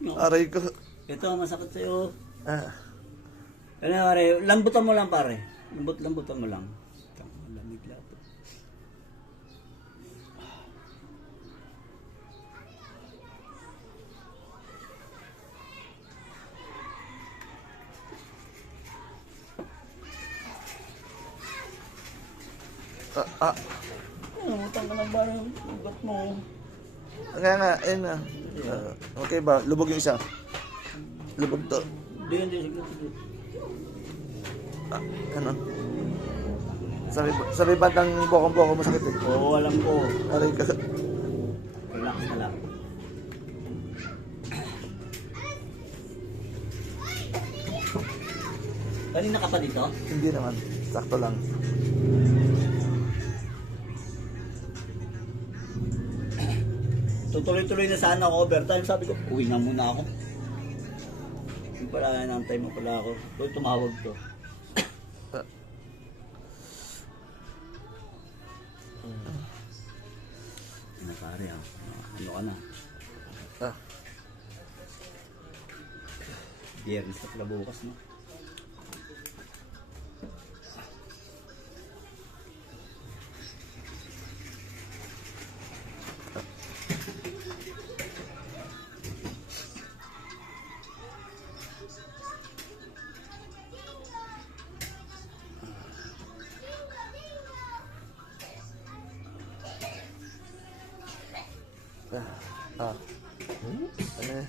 No. Aray ko. Ito, masakit sa'yo. Ah. Ano, pare, lambutan mo lang, pare. Lambutan mo lang. Lamig lahat. Lambutan ka ng parang ugat mo. Nga, ayun na. Okay ba? Lubog yung isa. Lubog to. Hindi, sige. Ano? Sabi ba ng bokong-boko masakit eh? Oo, alam ko. Aray ko. Relax na lang. Kanina ka pa dito? Hindi naman. Sakto lang. Tutuloy-tuloy na sana ako overtime. Sabi ko, uwi na muna ako. Yung pala, nantay mo pala ako. Tuloy tumawag to. Ano pare ah? Ano ka na? Ah. Biyernes na pala bukas no? Ah. Ano eh?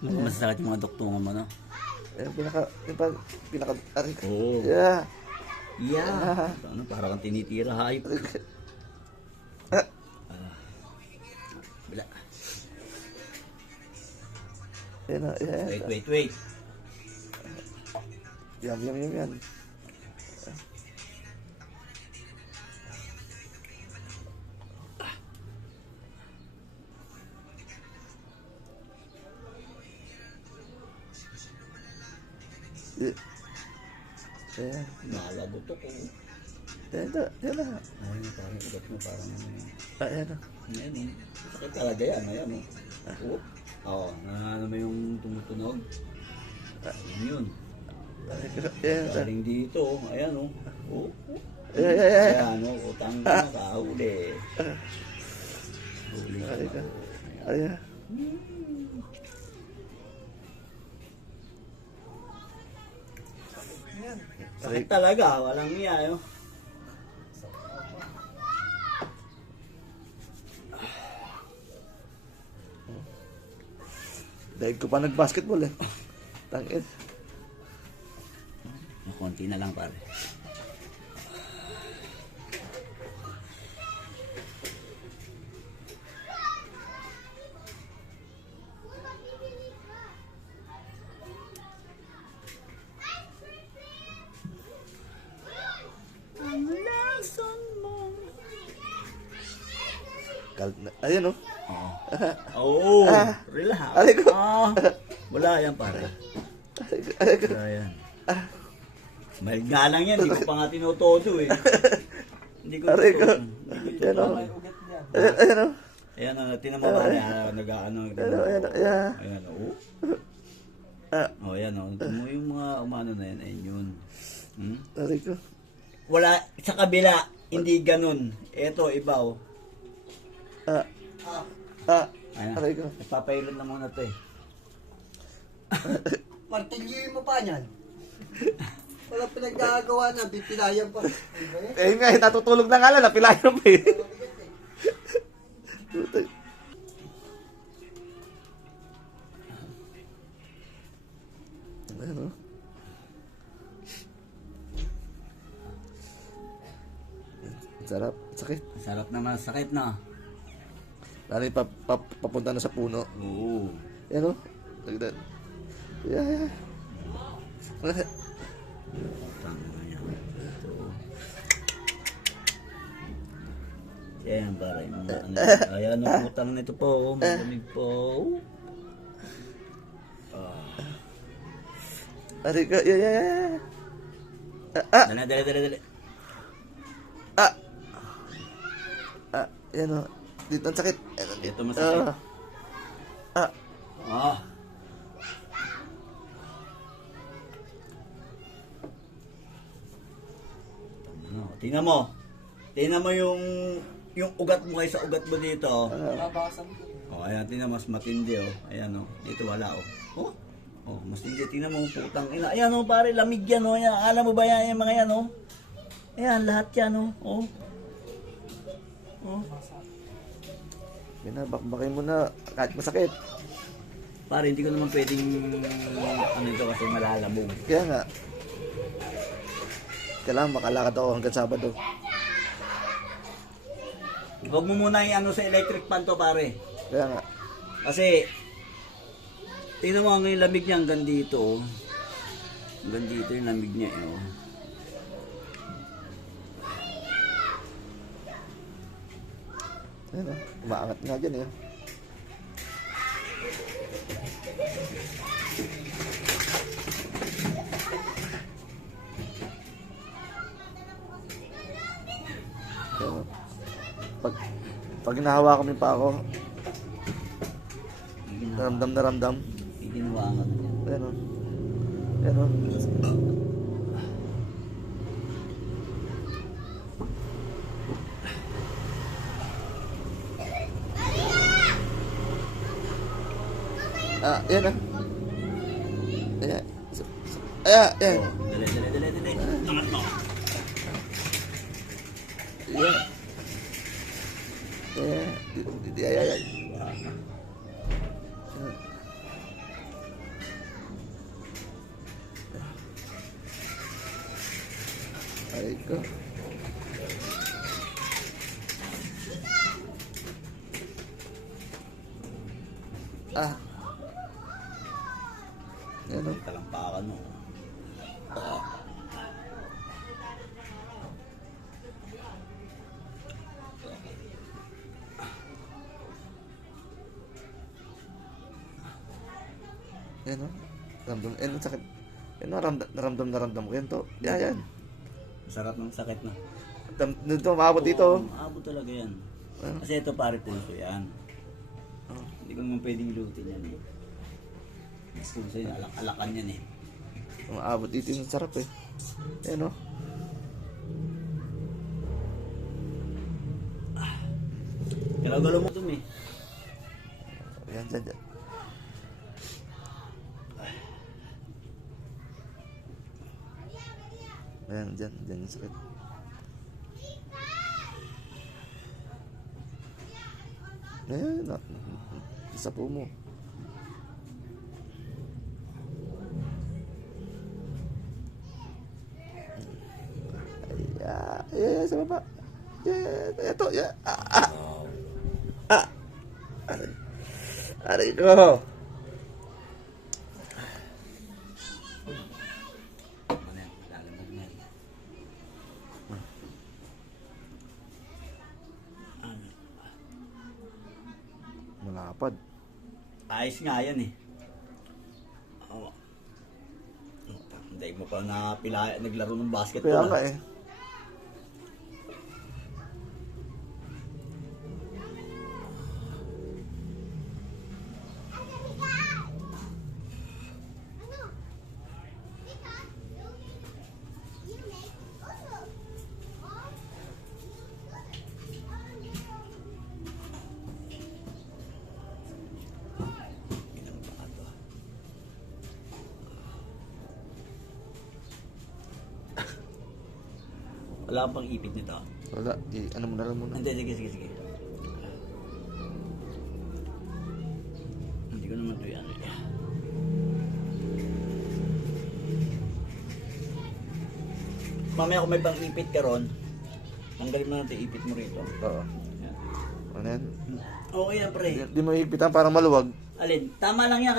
Masasakit yung mga doktungan mo no? Pinaka, aray ko. Oo. Yeah. Yeah. Ano, para kang tinitira hayop. Wala. Yan na, yan. Wait. Yan. Yan. Nalagot ako. Yan na. Ayun, parang ugat mo, parang ano yun. Yan na. Ayan eh. Sakit talaga yan. Ayan eh. Oo. Ano mo yung tumutunog? Ayan yun. Yan. Galing dito. Ayan o. Yan. Ayan o. Utang na kahuli. Huli ka na. Ayan. Sakit talaga. Walang iya yun. Dahil ko pa nag-basketball eh. Tangin. Konti na lang pare. Ang lason mo. Ayan o. Oo. Relax. Aray ko. Wala yan pare. Aray ko. Wala yan. Mahal nga lang yan. Hindi ko pa nga tinutodo eh. Hindi ko Aray ko. tinutodo. Ayan o. May ugat yan. Ayan o. Ayan o. Tinan mo pare. Nag-ano. Ayan o. Ayan o. Oh, ayan o. Ito mo yung mga umano na yan. Ayun yun. Aray ko. Wala. Sa kabila. Hindi ganun. Ito iba o. Ayan. Aray ko. Nagpapailot na muna to eh. Martilyo mo pa niyan. Wala pinaggagawa na, bipilayan pa. Eh nga, natutulog na nga lang. Napilayan pa eh. Ayan o. Sarap. Sakit. Sarap naman. Sakit na. Lalo yung papunta na sa puno. Oo. Yan o. Dagdag. Yeah. Tama na yan. Ito. Yan pare. Ayan ang utang nito po. Malamig po. Aray ka. Yeah. Dali. Yan o. Dito ang sakit. Ito masakit. Ah. Ano, tingnan mo. Tingnan mo yung ugat mo kaysa ugat mo dito. Oh. Nabawasan ko. Oh, ayan, tingnan mas matindi oh. Ayan oh. Dito wala oh. Oh. Oh, mas hindi tingnan mo putang ina. Ayan oh, pare, lamig yan oh. Ayan, alam mo ba yan yung mga yan oh? Ayan, lahat yan oh. Oh. Oh. Binabakbakin mo na kahit masakit. Pare, hindi ko naman pwedeng ano ito kasi malalabog. Kaya nga. Kailangan makalakad ako hanggang Sabado. Huwag mo muna yung ano sa electric fan to, pare. Kaya nga. Kasi, tingnan mo ang lamig niya hanggang dito. Oh. Hanggang dito yung lamig niya. Eh, oh. Ayan o. Umaangat nga dyan eh. Ayan o. Pag hinahawakan mo pa ako, naramdam na ramdam. Iginawangan mo yan. Ayan o. Ayan o. Ayan ah. Ayan. Ayan. Dali. Angat mo. Ayan. Ayan. Ay ko. Ayan o. Talampakan mo. Ayan o. Ramdam. Ayan ang sakit. Ayan o. Naramdam ko yan to. Yan. Sarap ng sakit na. Dito, maabot dito. Maabot talaga yan. Ano? Kasi ito pare pulso yan. Hindi ko naman pwedeng lutin yan eh. Mas pulso yun, alakan yan eh. Maabot dito yung sarap eh. Ayan o. Galaw-galaw mo ito eh. Ayan, dyan. Ayan, dyan yung sakit. Ayan, isa po mo. Ayan, sa baba. Ito, yan. Aray ko. Ano yan? Lalamog na yan. Malapad. Ayos nga yan eh. Oh. Hindi mo pa naglaro ng basketball. Kaya nga eh. Wala kang pang ipit nito. Wala. Ano mo na lang muna. Hindi, sige. Hindi ko naman ito yan. Mamaya kung may pang ipit ka ron, tanggalin mo natin ipit mo rito. Oo. Yan. Ano yan? Okay yan pre. Di mo ipitan para maluwag. Alin, tama lang yan